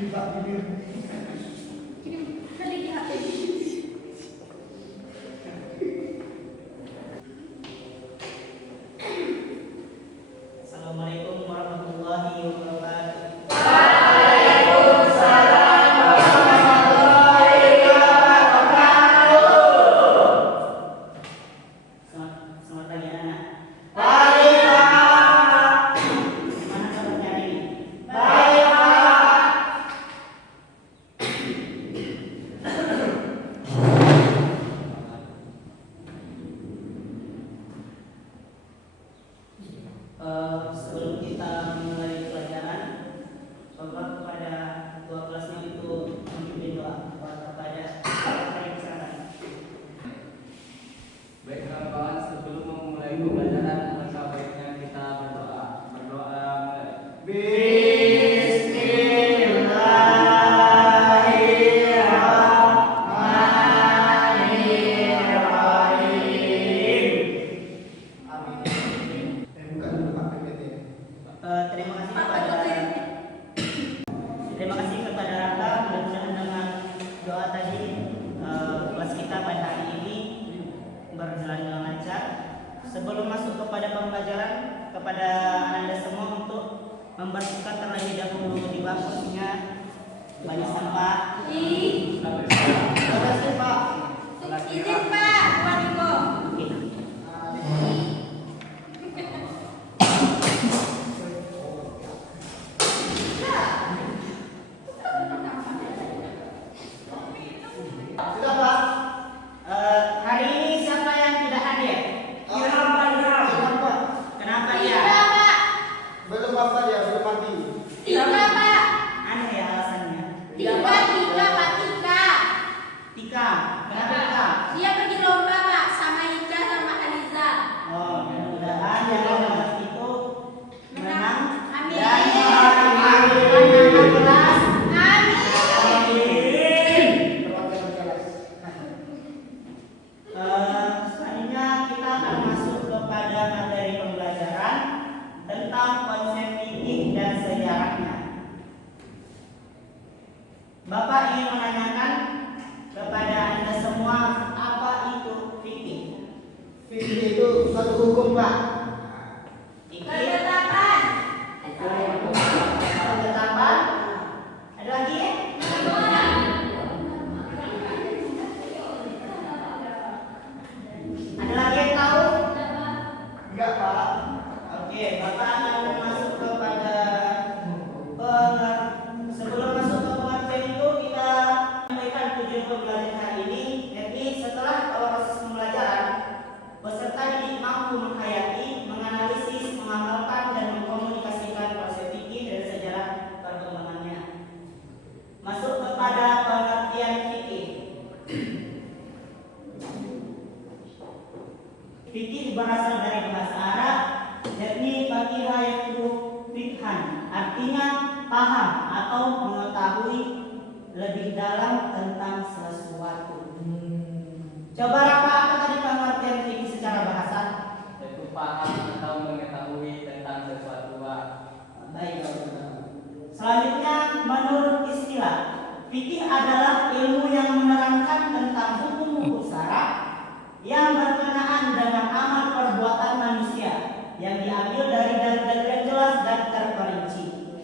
Assalamualaikum warahmatullahi wabarakatuh. Selamat pagi anak. Pagi Pak. Gimana kabarnya hari ini? Baik Pak. Sebelum kita mulai pelajaran, Bapak kepada ketua kelasnya untuk memimpin doa kepada yang kesana. Baik kawan, sebelum memulai pembelajaran, alangkah baiknya kita berdoa. Berdoa mulai. Terima kasih kepada Raka. Mudah-mudahan dengan doa tadi kelas kita pada hari ini berjalan dengan lancar. Sebelum masuk kepada pembelajaran, kepada Anda semua untuk membersihkan terlebih dahulu di bangkunya banyak sampah. Izin Pak, buat Ibu. Sudah Pak. Hari ini siapa yang tidak hadir? Kenapa ya? Tiga Pak, Belum apa dia, belum mati. tiga Pak, Aneh ya alasannya. tiga Pak, tiga. Tika. Kenapa Tika? Dia pergi lomba Pak, sama Ica sama Aliza. Oh, mudah-mudahan yang lomba itu menang Amin. dan menang kelas. Amin. Selanjutnya kita akan masuk kepada materi pembelajaran tentang konsep fikih dan sejarahnya. Bapak ingin menanyakan kepada Anda semua, apa itu fikih? Fikih itu suatu hukum Pak. Ketetapan. Ketetapan. Ada lagi? Ada lagi yang tahu? Enggak Pak. Oke, Bapak akan masuk kepada sebelum masuk ke pengertian itu kita sampaikan tujuan pembelajaran hari ini, yakni setelah proses pembelajaran peserta didik mampu menghayati, menganalisis, mengamalkan dan mengkomunikasikan konsep fikih dan sejarah perkembangannya. Masuk kepada pengertian fikih. Fikih berasal dari bahasa Arab, yakni faqiha yaitu fikhan, artinya paham atau mengetahui lebih dalam tentang sesuatu. Coba apa tadi pengertian fikih secara bahasa? Yaitu paham atau mengetahui tentang sesuatu. Baik. Selanjutnya, menurut istilah, fikih adalah ilmu yang menerangkan tentang hukum-hukum syara yang berkenaan dengan amal perbuatan manusia yang diambil dari dalil-dalil yang jelas dan terperinci.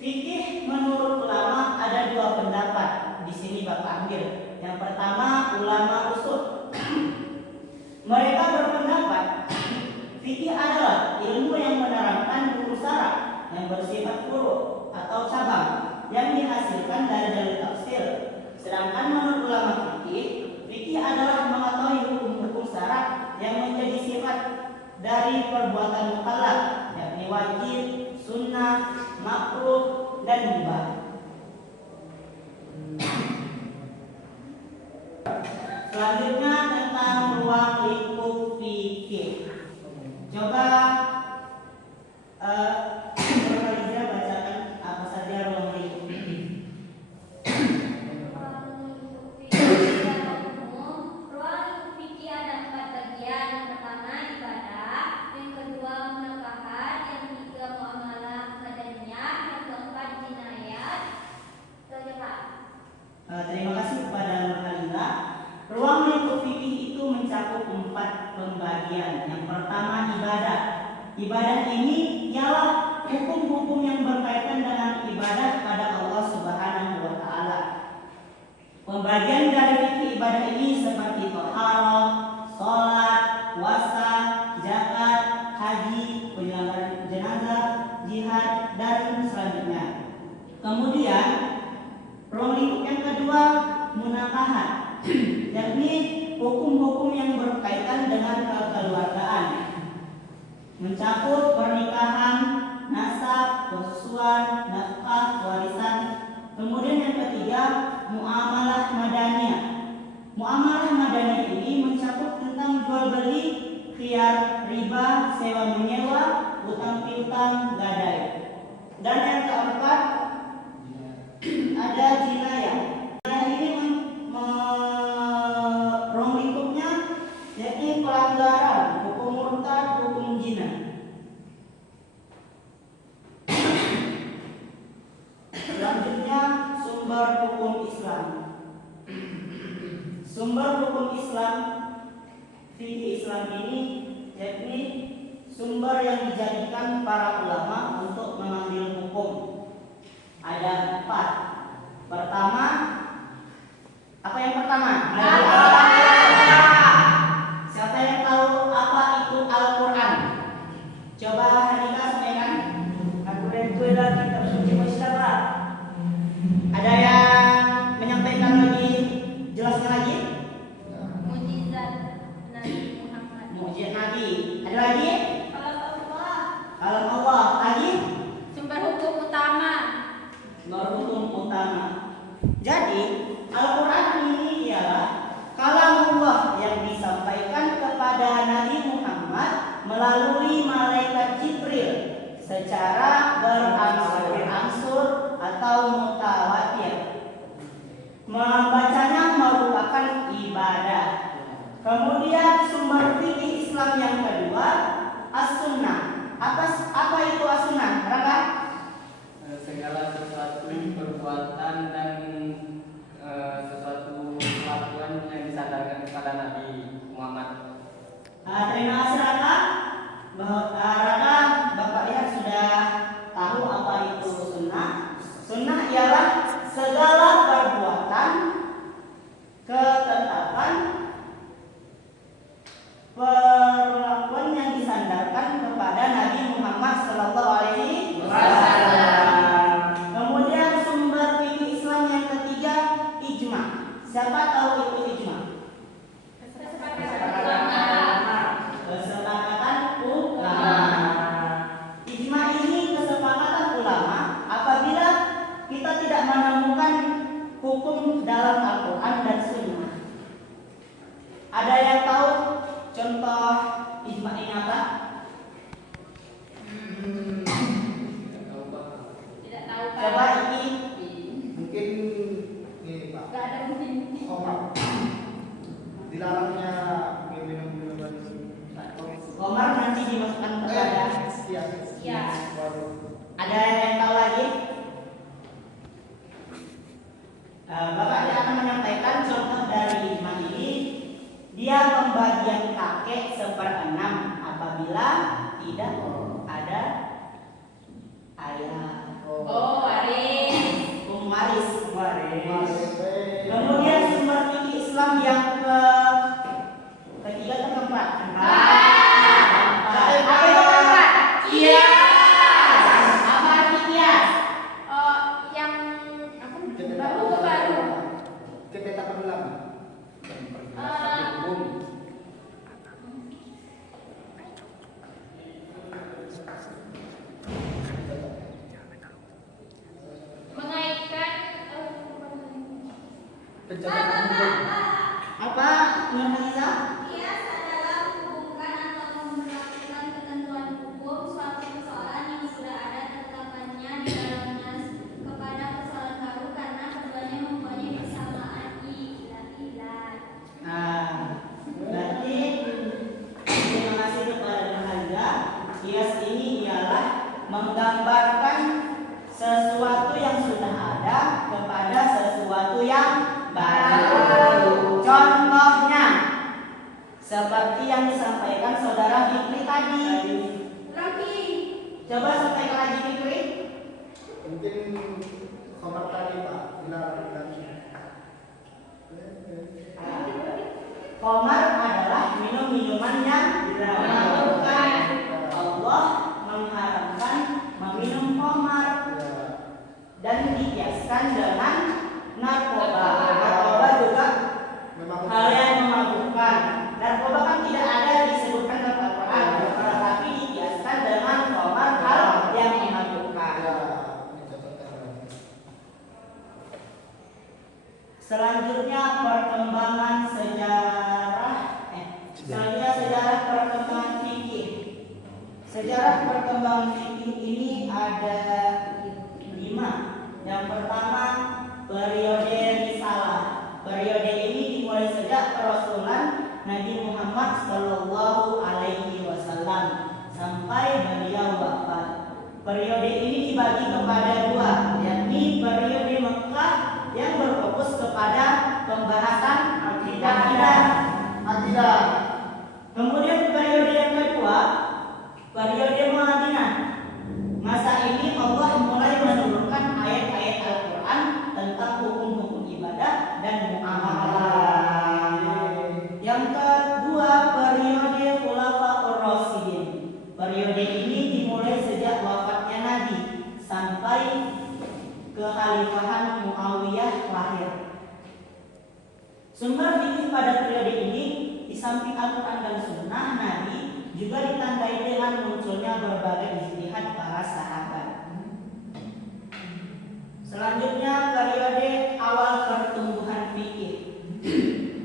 Fikih menurut ulama ada dua pendapat. Di sini Bapak ambil. Yang pertama, ulama usul. Mereka berpendapat fikih adalah ilmu yang menerangkan hukum syara yang bersifat furu' atau cabang yang dihasilkan dari dalil tafsir. Sedangkan menurut ulama fikih adalah mengetahui hukum-hukum syara yang menjadi sifat dari perbuatan mukallaf, yakni wajib, sunnah, makruh, dan mubah. Selanjutnya tentang ruang lingkup fikih. Coba Riza bacakan apa saja ruang lingkup fikih. Ruang lingkup fikih ada 4 bagian. Yang pertama ibadah, yang kedua munakahat, yang ketiga muamalah madaniyah, yang keempat jinayah, ibadah ini ialah hukum-hukum yang berkaitan dengan ibadah pada Allah Subhanahu wa taala. Pembagian dari fikih ibadah ini seperti taharah, salat, puasa, zakat, haji, penyelenggaraan jenazah, jihad, dan selanjutnya. Kemudian ruang lingkup yang kedua munakahat, yakni hukum-hukum yang berkaitan dengan kekeluargaan, mencakup pernikahan, nasab, persusuan, nafkah, warisan. Kemudian yang ketiga muamalah madaniyah. Muamalah madaniyah ini mencakup tentang jual beli, khiyar, riba, sewa menyewa, utang piutang, gadai. Dan yang keempat ada jinayah. Jinayah ini ruang lingkupnya yakni pelanggaran, hukum murtad, hukum zina. Selanjutnya sumber hukum Islam. Sumber hukum Islam, fikih Islam ini yakni sumber yang dijadikan para ulama untuk mengambil hukum. Ada 4. Pertama, apa yang pertama? Siapa yang tahu apa itu Al-Quran? Coba Hanika sampaikan. Al-Quran itu adalah kitab suci Mustafa. Ada yang menyampaikan lebih jelasnya lagi? Mukjizat Nabi Muhammad. Mukjizat Nabi. Ada lagi? Allah. Kalam Allah. Lagi? Sumber hukum utama. Hukum utama. Jadi Al-Quran ini ialah kalamullah yang disampaikan kepada Nabi Muhammad melalui malaikat Jibril secara berangsur-angsur atau mutawatir. Membacanya merupakan ibadah. Kemudian sumber fikih Islam yang kedua as-sunnah. Apa itu as-sunnah? Raka? Segala sesuatu perbuatan dan sesuatu kelakuan yang disandarkan kepada Nabi Muhammad. Terima kasih Raka. Raka, Bapak lihat sudah tahu apa itu sunnah. Sunnah ialah segala perbuatan, ketetapan, perlakuan yang disandarkan kepada Nabi Muhammad SAW. Kemudian sumber fikih Islam yang ketiga ijma. Siapa tahu itu ijma? Kesepakatan ulama. Ijma ini kesepakatan ulama apabila kita tidak menemukan hukum dalam Al-Quran dan Sunnah. Ada yang tahu contoh ijma ini apa? Tidak tahu Pak. Coba ini Mungkin ini Pak. Gak ada mungkin. Komar. Dilarangnya minum minuman Komar nanti dimasukkan kepada. Ya. Ada yang tahu lagi? Bapak dia akan menyampaikan contoh dari ijma ini. Dia pembagian kakek 1/6 apabila tidak ada ayah. Oh, waris. Waris. Kemudian sumber fikih Islam yang ketiga atau keempat? Apa itu keempat? Iya. Apa arti kias? Oh, yang apa? Baru. Ketetapan ulama. Mengaitkan Pencatatan hukum. Apa Nurhaliza? Kias adalah menghubungkan atau memperlakukan ketentuan hukum suatu persoalan yang sudah ada ketetapannya di dalamnya kepada persoalan baru karena keduanya mempunyai persamaan ilah. Berarti terima kasih kepada Nurhaliza. Kias ini ialah menggambarkan sesuatu yang sudah ada kepada sesuatu yang baru. Contohnya seperti yang disampaikan saudara Fikri tadi. Lagi Coba sampaikan lagi Fikri. Mungkin khamar tadi Pak, dilarang. Khamar adalah minum-minuman yang dimabukkan. Allah mengharamkan meminum khamar dan dikiaskan dengan narkoba. Narkoba juga Memang hal yang memabukkan. Narkoba kan tidak ada disebutkan dalam Al-Quran, tetapi dikiaskan dengan khamar hal yang memabukkan. Selanjutnya perkembangan sejarah perkembangan fikih. Sejarah perkembangan fikih ini ada 5. Yang pertama, periode risalah. Periode ini dimulai sejak kerasulan Nabi Muhammad Shallallahu Alaihi Wasallam sampai beliau wafat. Periode ini dibagi kepada 2, yakni periode Mekah yang berfokus kepada pembahasan akidah. Kemudian periode yang kedua, periode Madinah. Masa ini Allah mulai menurunkan ayat-ayat Al-Quran tentang hukum-hukum ibadah dan muamalah. Yang kedua, periode Khulafaur Rasyidin. Periode ini dimulai sejak wafatnya Nabi sampai kekhalifahan Muawiyah lahir. Sumber fikih pada periode ini di samping Al-Quran dan Sunnah Nabi juga ditandai dengan munculnya berbagai ijtihad para sahabat. Selanjutnya periode awal pertumbuhan fikih.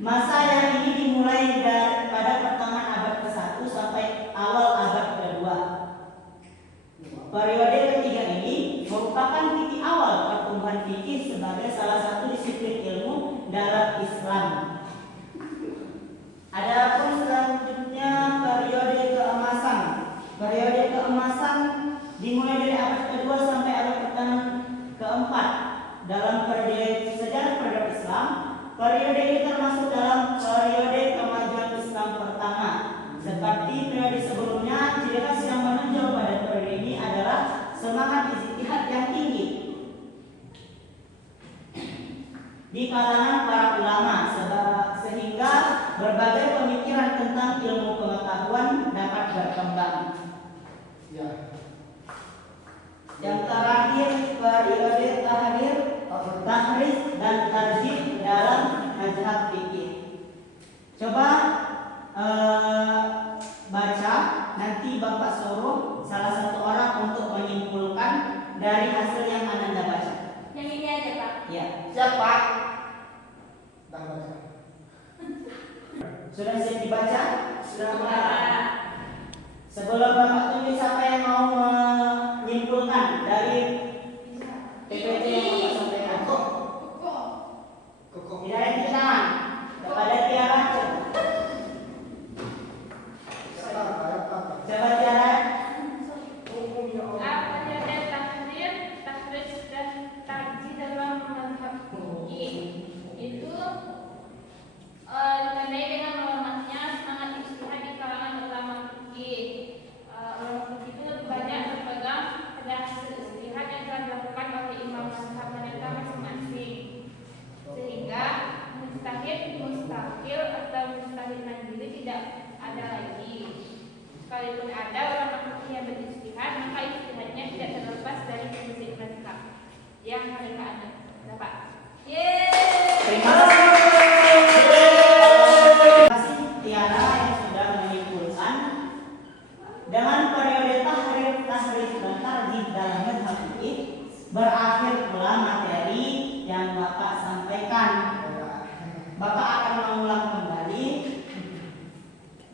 Masa yang ini dimulai pada pertengahan abad ke-1 sampai awal abad ke-2. Periode ketiga ini merupakan titik awal pertumbuhan fikih sebagai salah satu disiplin ilmu dalam Islam. Adapun selanjutnya periode keemasan. Periode keemasan dimulai dari abad ke-2 sampai abad pertengahan ke-4. Dalam sejarah peradaban Islam, periode ini termasuk dalam periode kemajuan Islam pertama. Seperti periode sebelumnya, ciri khas yang menonjol pada periode ini adalah semangat ijtihad yang tinggi di kalangan para ulama, sehingga berbagai pemikiran tentang ilmu pengetahuan dapat berkembang. Yang terakhir, periode tahrif dan tarjih dalam mazhab fikih. Coba baca, nanti Bapak suruh salah satu orang untuk menyimpulkan dari hasil yang Anda baca. Yang ini aja Pak. Ya. Siapa? Sudah siap dibaca? Sudah. Sebelum Bapak tulis, siapa yang mau menyimpulkan dari PPT yang Bapak sampaikan? Tidak ada di tangan. Kepada Tiara. Coba Tiara. Periode tahrif dan tarjih dalam mazhab fikih itu ditandai dengan melemahnya semangat ijtihad di kalangan ulama fikih. Ulama fikih itu lebih banyak berpegang pada hasil ijtihad yang telah dilakukan oleh imam mazhab mereka masing-masing, sehingga mustahil atau mustahil mandiri tidak ada lagi. Sekalipun ada ulama fikih yang berijtihad, maka ijtihadnya tidak terlepas dari prinsip mazhab yang mereka ada. Dapat. Terima kasih Tiara yang sudah menyimpulkan. Dengan periode tahrif dan tarjih dalam mazhab fikih berakhir pula materi yang Bapak sampaikan. Bapak akan mengulang kembali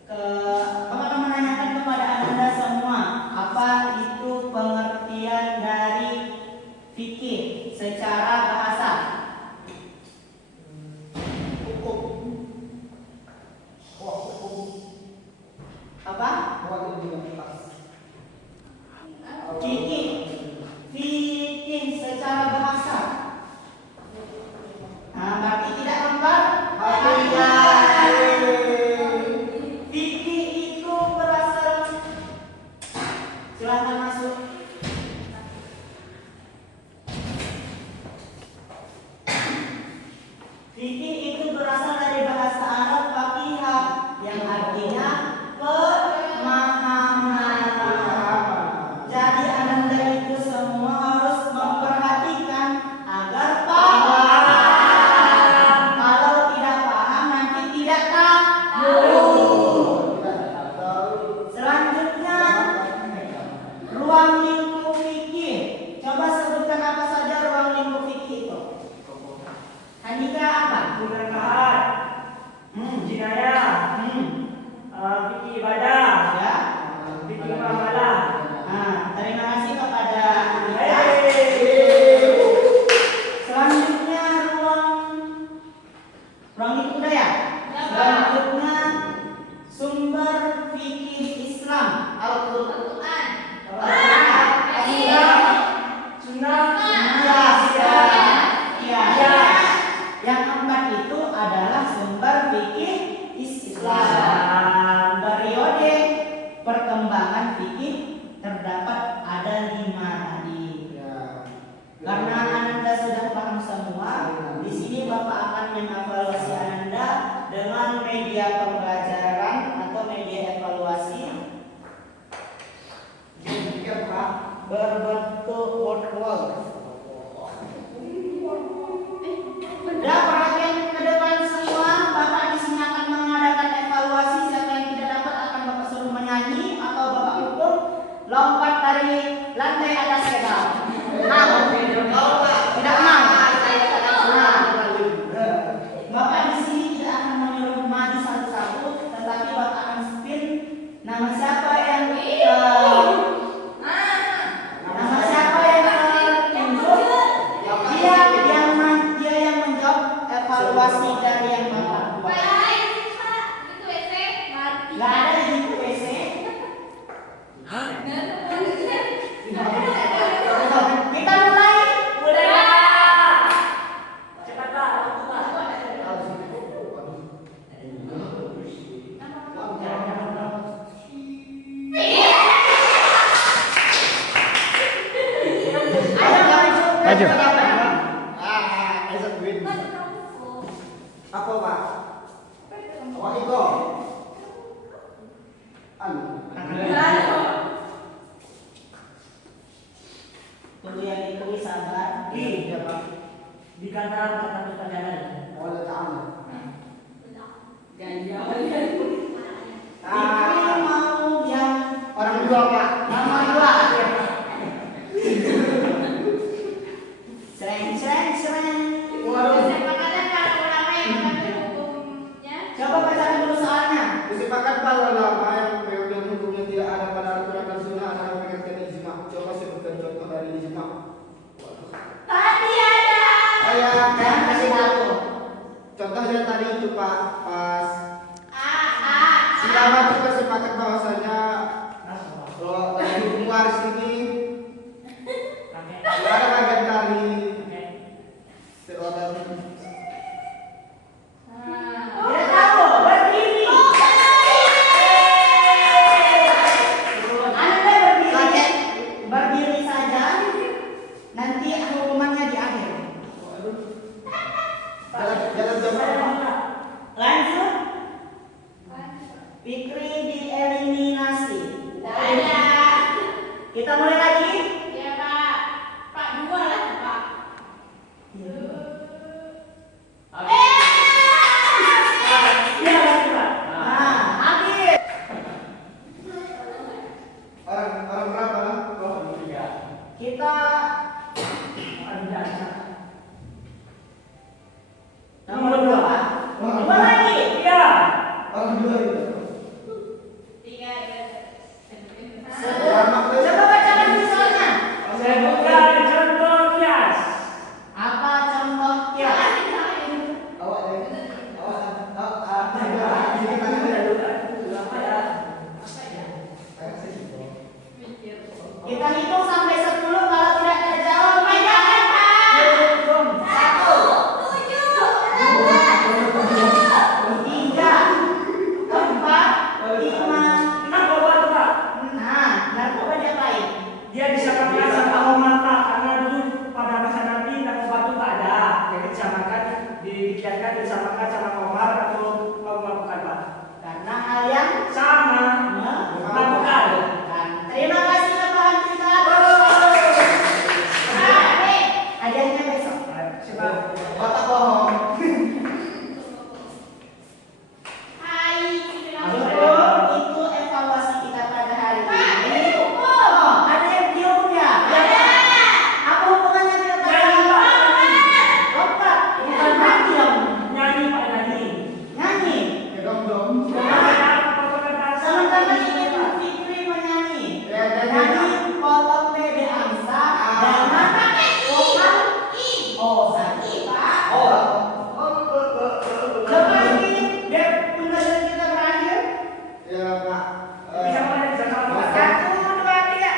Bapak akan menanyakan kepada Anda semua apa itu pengertian dari fikih secara bahasa. Apa? Fikih secara bahasa. Nah, berarti tidak lengkap. Silakan masuk. Fikih itu berasal dari bahasa Arab faqihah yang artinya pemahaman. Jadi Anda itu semua harus memperhatikan agar paham. Kalau tidak paham nanti tidak tahu. Selanjutnya ruang lingkup fikih. Coba sebutkan apa saja ruang lingkup fikih itu. Handika apa? Pernikahan, jinayah, fikih ibadah, Ya. fikih muamalah. Terima kasih kepada Anda. Selanjutnya ruang lingkup budaya. Selanjutnya sumber fikih Islam. Al-Quran. Sunnah, Ya. Yang keempat itu adalah sumber fikih Islam. Periode perkembangan fikih terdapat ada 5 tadi. Karena Anda sudah paham semua, di sini Bapak akan mengevaluasi Anda dengan media pembelajaran atau media evaluasi berbentuk workflow. Ya, perhatian ke depan semua. Bapak di sini akan mengadakan evaluasi. Siapa yang tidak dapat akan Bapak suruh menyanyi atau Bapak hukum lompat dari lantai atas ke bawah. Tidak mau. Bapak di sini tidak akan menyuruh maju satu-satu, tetapi Bapak akan spin nama siapa yang nama siapa yang tunjuk, dia yang menjawab evaluasi dari yang Bapak buat. Gak ada di WC. Kita mulai. cepat Pak, waktu Pak. Maju. Apa Pak? Wah itu. Tunggu yang ditulis sabar. Iya Pak. Di kantor kata pertanyaan. Oleh tahu. Fikri mau yang Orang dua Pak. nomor 2. Sereng. Coba bacakan dulu soalnya. Disepakati para ulama yang hukumnya tidak ada pada Al-Quran dan Sunnah adalah pengertian ijma. Coba sebutkan contoh dari ijma. Jangan kasih tahu. Contohnya tadi itu Pak, pas si ulama itu bersepakat bahwasanya kalau dari hukum waris ini ada bagian dari seorang Tidak tahu, berdiri. Anda berdiri saja. Nanti hukumannya di akhir. jalan jawab. Lanjut. Fikri dieliminasi. Kita mulai lagi. Akhir. Orang berapa lah? Kita nomor 2. Coba lagi. Orang dua itu. Coba bacakan tulisannya. dia disamakan sama Omata karena dulu pada masa Nabi narkoba itu tak ada, jadi disamakan, dikiaskan disamakan sama Omar atau bukan Pak? Karena hal yang Sama, bukan. Terima kasih Bapak Andika. Hadiahnya besok. Coba. Kata bohong. Itu evaluasi kita pada hari ini. Oh, ada yang dihukum ya? Apa hubungannya dengan lompat? Bukan mati dong. Nyanyi Pak nyanyi. Nyanyi. Dong. Sama-sama Idul Fitri menyanyi. Nyanyi potong bebek angsa dengan vokal oh sakit Pak. Lepas ini pembelajaran kita berakhir. Ya Pak. Bisa mulai bisa kalau Pak. 1, 2, 3.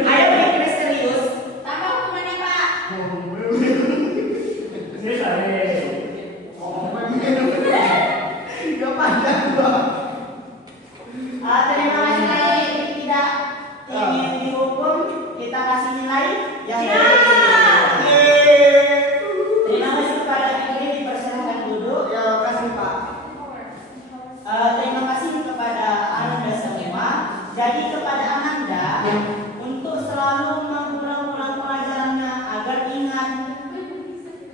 Ayo bikin serius. Tambah hukumannya Pak. Ini saya. Gak panjang Pak. Terima kasih lagi tidak ingin dihukum, kita kasih nilai yang baik. Terima kasih kepada Fikri, dipersilakan duduk. Ya kasih Pak. Terima kasih kepada Anda semua. Jadi kepada Ananda untuk selalu mengulang-ulang pelajarannya agar ingat,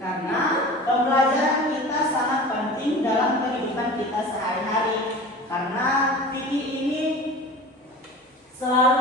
karena pembelajaran kita sangat penting dalam kehidupan kita sehari-hari. Karena fikih ini selalu